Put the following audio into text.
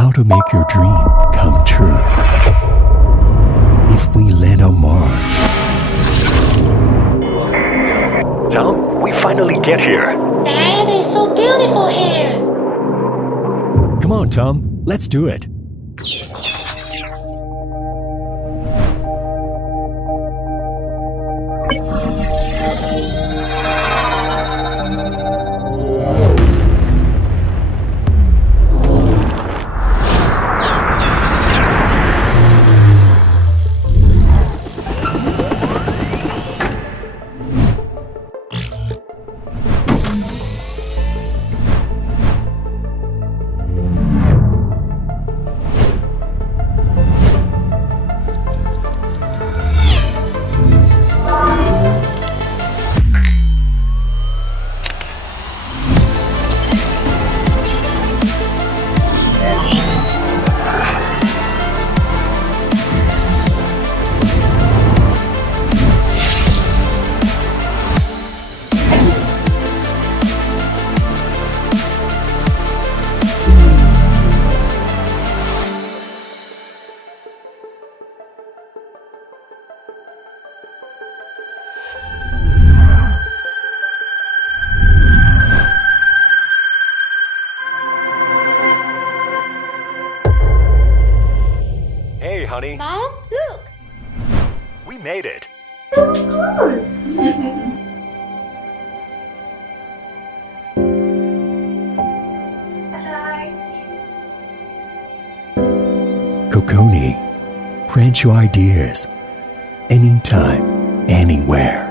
how to make your dream come true. If we land on Mars. Tom, we finally get here. Dad, it's so beautiful here. Come on, Tom, let's do it. Hey, honey. Mom, look. We made it. KOKONI. Brand your ideas. Anytime, anywhere.